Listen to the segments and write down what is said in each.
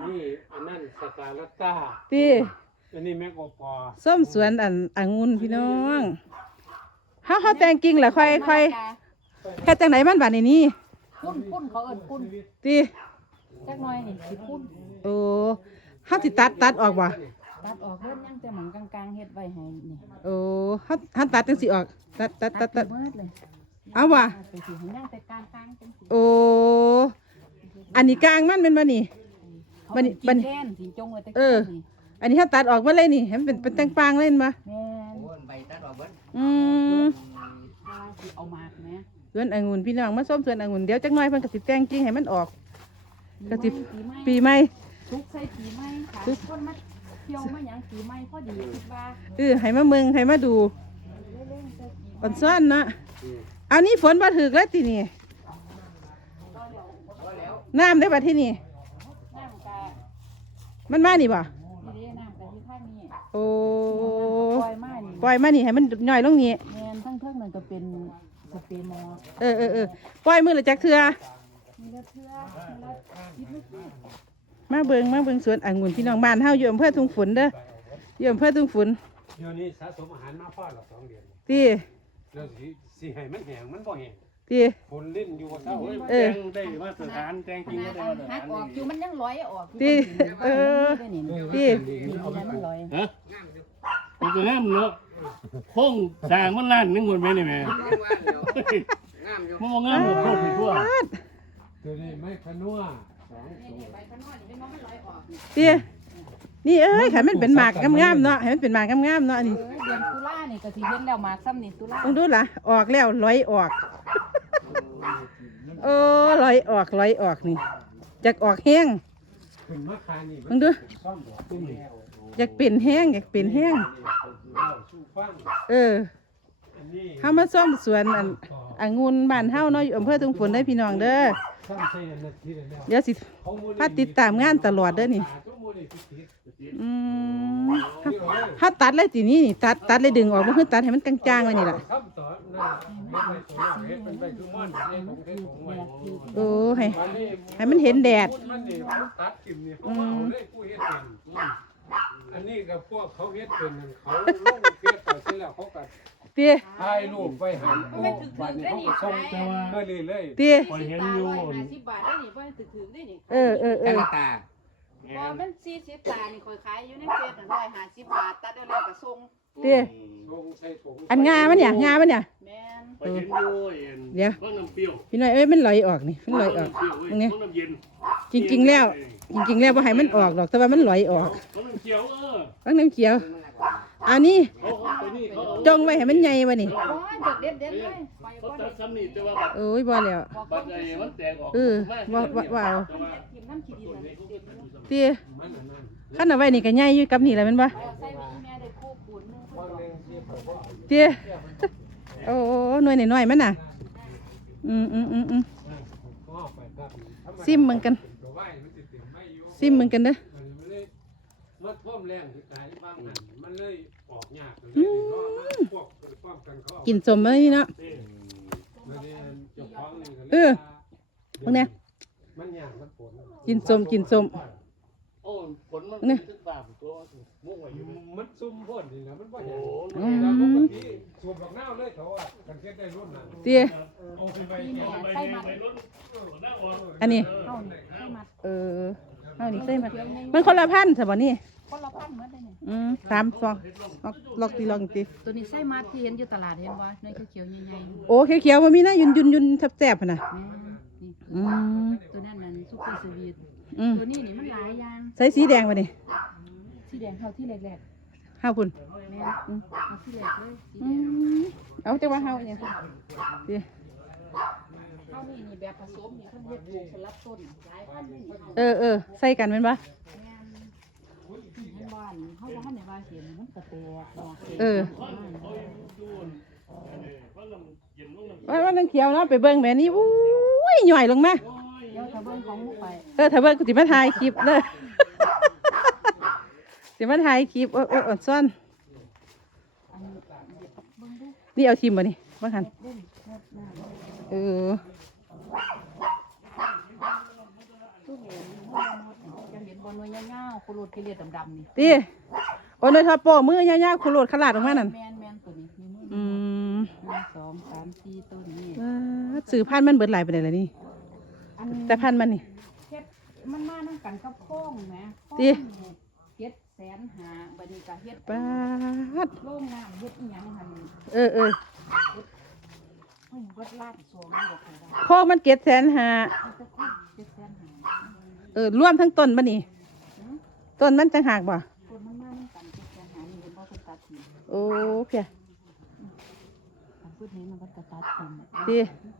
นี่อันนั้นสกาลัตต้าตีอันนี้แมกโอปอส้มสวนองุ่นพี่น้องเขาแต่งกิ่งแหละค่อยแค่จังไหนมันบาดในนี้พุ่นเขาเอิ้นพุ่นตีจักหน่อยนี่สิพุ่นโอ้เขาสิตัดออกบ่ตัดออกเริ่มยังแต่หมองกลางๆเฮ็ดไว้ให้นี่โอ้เขาตัดจังสิออกตัดเบิดเลยเอาว่ะไปสิให้ยังแต่กลางจังสิโอ้อันนี้กลางมันเป็นบ่นี่บัดนี้แกนสิจงไว้แต่นี่อันนี้เขาตัดออกมาเลยนี่ให้มันเป็นแตงปางเลยมาแม่นใบตัดออกเบิดสิเอามากแม่สวนองุ่นพี่น้องมาส้มสวนองุ่นเดี๋ยวจักหน่อยเพิ่นก็สิแต่งกิ่งให้มันออกก็สิปีใหม่ทุกใส่ปีใหม่ค่ะคนมาเที่ยวมาหยังปีใหม่พอดีคิดว่าให้มาเมืองให้มาดูอ่อนซ้อนเนาะเอานี่ฝนบ่ถึกแล้วทีนี่น้ำได้ป่ะที่นี่น้ำกะมันมานี่บ่นี่เด้น้ำกะที่ข้างนี้โอ้ปล่อยมานี่ให้มันย่อยลงนี่แม่นทั้งนั่นก็เป็นสเปรย์มอปล่อยมือละจักเทื่อมีละเทื่อละคิดไม่คิดมาเบิ่งสวนองุ่นพี่น้องบ้านเฮาอยู่อำเภอทุ่งฝนเด้ออยู่อำเภอทุ่งฝนเดี๋ยวนี้สะสมอาหารมาพอละ2 เดือนติแล้วสิให้มันแห้งมันบ่แห้งติฝนลิ้นอยู่บ่เซาแตงได้มาตรฐานแตงจริงก็ได้มาตรฐานออกอยู่มันยังลอยออกติติมันลอยฮะมันก็งามเนาะโค้งสร้างมันล้านนึงหมดแม่นี่แม่มันบ่งามหมดทั่วตัวนี้ไม่ขนัวตินี่ให้มันเป็นหมากงามๆเนาะให้มันเป็นหมากงามๆเนาะนี่เดือนตุลานี่ก็สิเห็นแล้วหมากซ้ำนี่ตุลาต้องดูล่ะออกแล้วลอยออกลอยออกนี่อยากออกแห้งต้องดูอยากเป็นแห้งเข้ามาซ่อมสวนองุ่นบ้านเฮาเนาะอยู่อำเภอทุ่งฝนได้พี่น้องเด้อเดี๋ยวสิพาติดตามงานตลอดเด้อนี่ถ้าตัดเลยทีนี้นี่ตัดเลยดึงออกมาคือตัดให้มันจางๆเลยนี่แหละโอ้ให้มันเห็นแดดอันนี้กับพวกเขาเฮ็ดเป็นเขาลงเฟซไปเสร็จแล้วเขาก็ถ่ายรูปไว้ให้บัดนี้เขาก็ส่งแต่ว่าเคยเลยพอเห็นอยู่ 50 บาทได้นี่บ่ถึกได้นี่ตาบ่มัน40 ตานี่ค่อยขายอยู่ในเฟซ150 บาทตัดแล้วก็ส่งส่งใส่ถุงอันงามันเนี่ยแม่นพอเห็นอยู่เดี๋ยวน้ำเปรี้ยวพี่น้อยมันลอยออกนี่มันลอยออกตรงนี้จริงๆแล้วบ่ให้มันออกหรอกแต่ว่ามันลอยออกน้ำเขียวน้ำเขียวอันนี้จงไว้ให้มันใหญ่วะนี่เด็ดเลยเขาตัดซ้ำนี่แต่ว่าโอ้ยบ่แล้วบัดใดมันแตกออกว้าวตีขั้นเอาไว้นี่ก็ใหญ่อยู่กับนี่แหละแม่นบ่ตีโอ้หน่วยน้อยๆมันน่ะซิมมึงกันเด้อมันท่วมแรงที่ตายบางหันมันเลยออกยากพวกป้องกันเขากินสมเลยนี่เนาะพวกเนี้ยมันยากมันฝนกินสมโอ้ฝนมันถึงบาปตัวมุ่งไว้อยู่มันซุ่มพ่นนี่นะมันบ่เห็นปกติสูบดอกน้าเลยเขาอ่ะกันเก็บได้รุ่นน่ะเตี้ยอันนี้เอานี่ใส่มามันคนละพันใช่ป่ะนี่คนละพันเหมือนได้นี่ 3 ลอกตีตัวนี้ไส้มัดที่เห็นอยู่ตลาดเห็นบ่เนื้อเขียวๆใหญ่ๆโอ้เขียวๆมันมีนะยุนแซ่บๆน่ะตัวนั้นมันซุปเปอร์สวีทตัวนี้นี่มันหลายอย่างใส่สีแดงป่ะนี่สีแดงเท่าที่แรกๆห้าพุ่นแม่เอาที่แรกเลยสีแดงเอาแต่ว่าห้าเนี่ยข้าวนี่แบบผสมนี่เพิ่นเฮ็ดปลูกสลับต้นหลายพันนี่ใส่กันแม่นบ่บ้านเฮาบ่ทันได้ว่าเห็นมันก็แตกว่าน้ำเขียวเนาะไปเบิ่งแม่นี่อุ้ยหน่อยลงมาเดี๋ยวถ้าเบิ่งของมุกไปถ้าเบิ่งสิมาถ่ายคลิปเด้อสิมาถ่ายคลิปอดซ่อนนี่เอาชิมบ่นี่บ่คั่นตู้เห็นจะเห็นบ่หน่วยยาวๆโคโรดกิเลสดำๆนี่ตีโอ้ยทอโปมือยาวๆคุโรดขลาดออกมานั่นแม่นตัวนี้มีมืออืม 1 2 3 4ต้นนี้สื่อพันธุ์มันเบิดหลายไปไหนล่ะนี่อันแต่พันธุ์มันนี่เฮ็ดมันมานํกันกับโค้งแหมโค้งติ 750,000บัดนี้ก็เฮ็ดปาดโรงน้ำเฮ็ดอีหยังหั่นเออเฮ้ยเบิดล้านสองนี่บ่ค่อยได้โคกมันเก็ดแสนหามันจะโค้ง750,000 รวมทั้งต้นบ่นี่ต้นมันจังหากบ่คนมันมานํกัน750,000นี่เห็นบ่เพิ่นตัดทิ้งโอ้เพียอันพูดนี้มันก็จะตัดทิ้งดี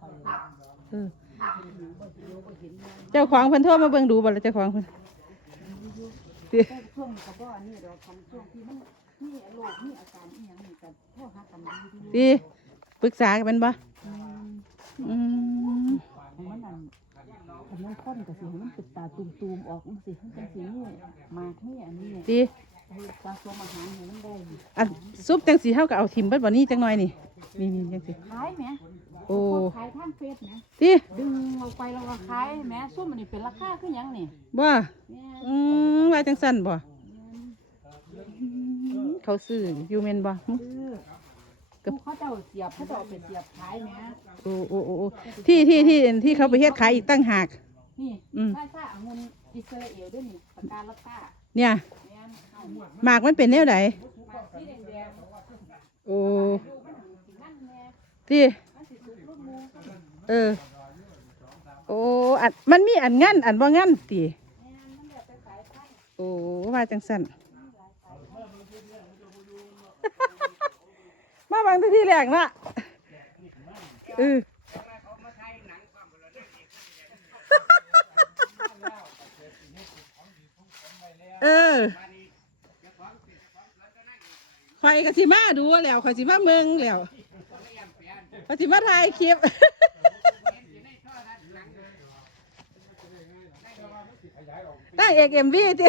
เจ้าของเพิ่นโทรมาเบิ่งดูบ่ล่ะเจ้าของเพิ่นดีแต่ช่วงก็บ่อันนี้ดอกคันช่วงที่มันมีโรคมีอาการอีหยังนี่ก็โทรหากันดีๆดีปรึกษากันเป็นบ่อืมให้มันนั่นคันมันค้นก็สิให้มันเป็นตาตุ่มๆออกจังซี่มันจังสิมีมากมีอันนี้ดีให้ตาสมอาหารให้มันได้อันซุปจังสีเฮาก็เอาทิ่มเบิดบ่นี่จังหน่อยนี่นี่จังสิขายแหมโอ้ขายทางเฟซแหมดีดึงเอาไปแล้วก็ขายแหมซุ่มอันนี้เป็นราคาคือหยังนี่บ่แม่ว่าจังซั่นบ่เขาซื้ออยู่แม่นบ่เขาเจ้าเสียบเขาเจ้าเอาไปเสียบขายแหมโอ้ที่เขาไปเฮ็ดขายอีกตั้งหากนี่อืมซ่าองุ่นอิสราเอลด้วยนี่ปากกาลักกาเนี่ยแม่นเอาหมากมันเป็นแนวใดมาสีแดงโอ้ๆนั่นแน่ที่มันสิสุกลูกหมูโอ้อันมันมีอันงั้นอันบ่งั้นติแม่นมันแบบเป็นสายพันธุ์โอ้ว่าจังซั่น มาบางที่แรกนะข่อยก็สิมาดูแล้วข่อยสิมาเมืองแล้วข่อยสิมาถ่ายคลิป ตั้งเอกเอ็มวีติ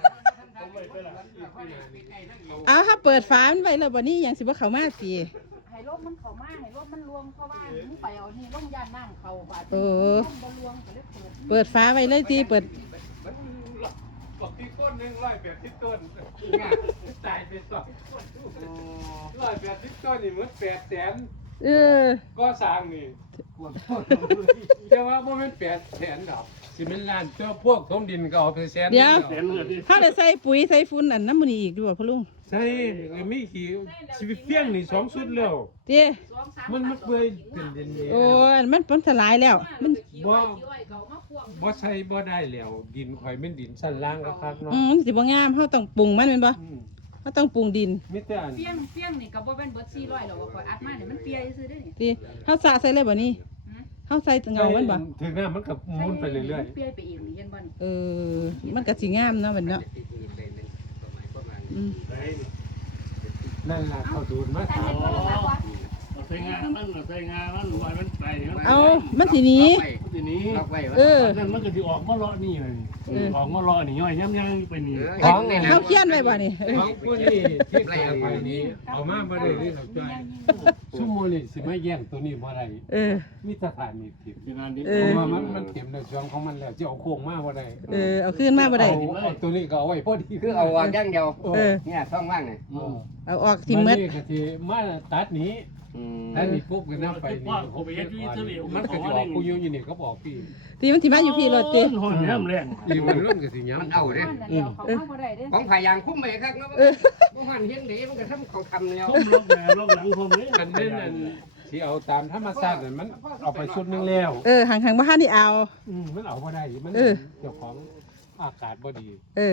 เอาถ้าเปิดฟ้ามันไว้แล้ววันนี้ยังสิบ่เข้ามาสิให้รถมันเข้ามาให้รถมันลวงเข้าบ้านมึงไปเอานี่ลงย่านน้ำเข้าบาดโอ้ลงบ่ลวงก็เลยเปิดเปิดฟ้าไว้เลยติเปิดบอกที่ต้น180 ต้นตายไป2 คน180 ต้นนี่เหมือน800,000 เออก็สร้างนี่แต่ว่าบ่แม่น800,000ดอกสิเป็นล้านเจ้าพวกถมดินก็เอาไปแสนเดี๋ยวแสนเลยดิเขาได้ใส่ปุ๋ยใส่ฝุ่นอันน้ำมันอีกด้วยพ่อลุงใช่มีขี้ชีวิตเพียงนี่2ชุดแล้วติมันเปื่อยเป็นดินนี่โอ้อันมันสลายแล้วมันบ่ใช่บ่ได้แล้วดินข่อยเป็นดินชั้นล่างก็คักเนาะมันสิบ่งามเฮาต้องปรุงมันแม่นบ่เฮาต้องปรุงดินมีแต่อันเฟี้ยงนี่ก็บ่เป็นเบิด400หรอกว่าข่อยอัดมาเนี่ยมันเปียซื่อเด้อนี่ติเฮาสะใส่เลยบ่นี่เฮาใส่เงามันบ่ถึงหน้ามันก็หมุนไปเรื่อยเปียไปเองนี่เห็นบ่นี่มันก็สิงามเนาะบัดเนาะอืมๆนั่นล่ะเขาดูดมาท่านเห็นบ่ล่ะครับว่าเอาใส่งามันเอาใส่งามันไว้มันไปมันเอามันสิหนีทีนี้ นั่นมันก็สิออกมาเลาะนี่เลยออกมาเลาะนี่ย่อยย่ำๆไปนี่ของเฮาเขียนไว้บ่นี่ของผู้นี้ที่ขายไปนี้เอามาบ่ได้เลยครับจ้อยซุมื้อนี้สิมาแย่งตัวนี้บ่ได้มีสถานีทิพย์ที่นั่นนี่เพราะว่ามันเก็บในช่วงของมันแล้วจะเอาโค้งมาบ่ได้เอาขึ้นมาบ่ได้เอาตัวนี้ก็เอาไว้พอดีคือเอาวางอย่างเดียวเออเนี่ยช่องว่างไงเอาออกทิ่มหมดก็สิมาตัดนี้ถ้านี่ปุ๊บก็นำไปนี่มันก็สิออกผู้อยู่นี่ก็บอกพี่ทีมันสิมาอยู่พี่รถติหอนน้ำแรงนี่มันล้นก็สิหยังมันเอาเด้บ้านนั่นเดียวเขามาบ่ได้เด้อของพายางคุ้มไปครับแล้วบ่หันเห็นเด้มันก็ทำเขาทำแล้วคมลบแม่ลบหลังคมนี่อันนี้นั่นสิเอาตามธรรมชาตินั่นมันเอาไปชุดนึงแล้วห่างๆบ่ทันนี่เอามันเอาบ่ได้มันเจ้าของอากาศบ่ดี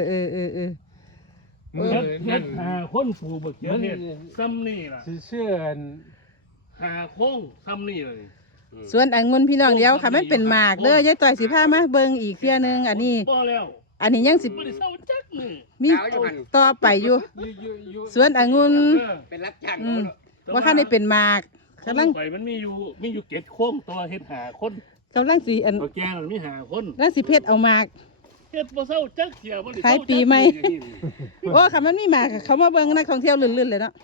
มือเฮ็นั่ดนหาคนผูบักเขียนเฮ็ดซ้ำนี่ล่ะเชื่อหาโค้งซ้ำนี่เลยสวนองุ่นพี่น้องเดียวค่ะมันเป็นหมากเด้อยายต่อยสิพามาเบิ่งอีกเที่ยนึงอันนี้บ่แล้วอันนี้ยังสิบ่ได้เศร้าจักนี่มีต่อไปอยู่สวนองุ่นเป็นรับจ้างว่าคันได้เป็นหมากกำลังไปมันมีอยู่7โค้งตัวเฮ็ดหาคนกำลังสิอันตัวแกมันมีหาคนกำลังสิเพชรเอาหมากเฮ็ดบ่เศร้าจักเที่ยบ่ได้ขายปีใหม่ โอ้ค่ะมันมีหมากเขามาเบิ่งนักท่องเที่ยวลื่นๆเลยเนาะ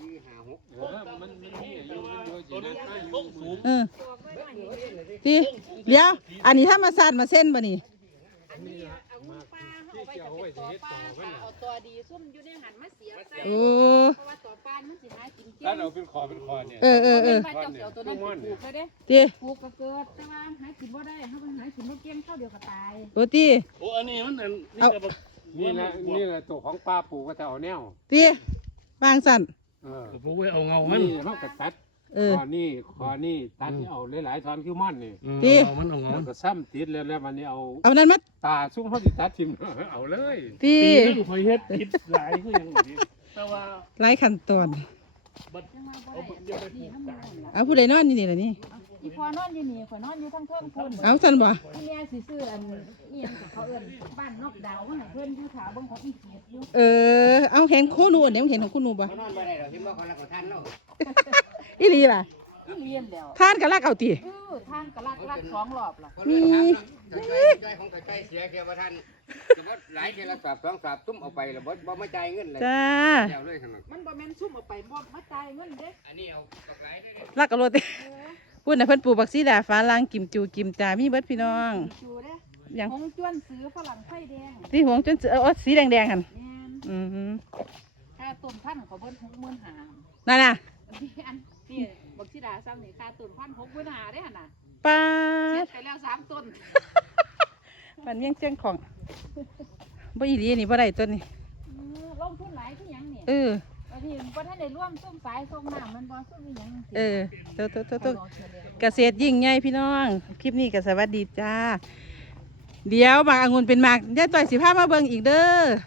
ที่เดี๋ยวอันนี้ถ้ามาสาดมาเส้นบ่นี่เอามือปลาเฮาไปที่เอาไว้สิเฮ็ดต่อไว้น่ะเอาตัวดีซุ่มอยู่ในหันมาเสียบใส่โอ้เพราะว่าตัวปานมันสิหากินเก่ถ้าง เราเป็นคอเนี่ยเออว่าเจ้าเสียวตัวนั้นไปปลูกเลยเด้ตีปลูกก็เกิดแต่ว่าหากินบ่ได้เฮาก็หากินบ่เก่งเท่าเดียวก็ตายโอ้ตีโอ้อันนี้มันอันนี่ก็บอกนี่แหละตัวของป้าปู่ก็จะเอาแนวตีวางสั่นปลูกไว้เอาเงามันนี่เขาก็ตัดเออคอนี่ตัดที่เอาหลายๆท่อนคือมันนี่ตีเอามันเอาเงาแล้วก็ซ้ำติดแล้วมันนี่เอาเอานั่นมาตาซุ้มเขาสิตัดทิมเอาเลยตีปีนึงคอยเฮ็ดผิดหลายคือหยังนี้แต่ว่าหลายขั้นตอนบัดจังว่าบ่เอาได้เดี๋ยวไปนี่น้ำมันล่ะเอาผู้ใดนอนนี่นี่ล่ะนี่อีพอนอนอยู่นี่ข่อยนอนอยู่ทางเทิงพุ่นเอาสั่นบ่ที่แม่สิซื้ออันอีหยังเขาเอิ้นบ้านนอกดาวมาให้เพิ่นอยู่ถาเบิ่งของอีเกียดอยู่เออเอาเห็นคู่หนูเดี๋ยวเห็นของคู่หนูบ่นอนไม่ได้หรอกที่บ่เขารักท่านเนาะอีหลีป่ะอีเลียนแล้วท่านก็ลักเอาติทางก็ลัก2รอบล่ะคนเราถามเนาะใจของใจเสียเกี่ยวกับท่านสมมติหลายเกี่ยวกับสอบตุ้มเอาไปแล้วบ่มาจ่ายเงินเลยจ้าเดี๋ยวเลยขนาดมันบ่แม่นซุ่มเอาไปบ่มาจ่ายเงินเด้อันนี้เอาตกหลายได้เลยลักเอาโลดติพูดน่ะเพิ่นปลูกบักซีดาฟ้าลางกิมจูกิมจามีเบิดพี่น้องจูเด้อย่างหงจวนซื้อฝรั่งไฟแดงที่หวงจนเอาสีแดงๆหั่นแม่นอือหือค่าต้นพันธุ์เขาเบิ่น65,000 นั่นน่ะอันนี่บักสิดาซ้ำนี่ค่าต้นพันธุ์65,000เด้หั่นน่ะป้าเสียดไปแล้ว3ต้นมันยังเจียงของบ่อีหลีนี่บ่ได้ตัวนี้ลงทุนหลายคือหยังนี่เอออันนี้บ่ทันได้ร่วมส้มสายส้มน้ำมันบ่ส้มอีหยังเออตัวเกษตรยิ่งใหญ่พี่น้อง คลิปนี้ก็สวัสดีจ้า เดี๋ยวหมากองุ่นเป็นหมากยายต่อยสิพามาเบิ่งอีกเด้อ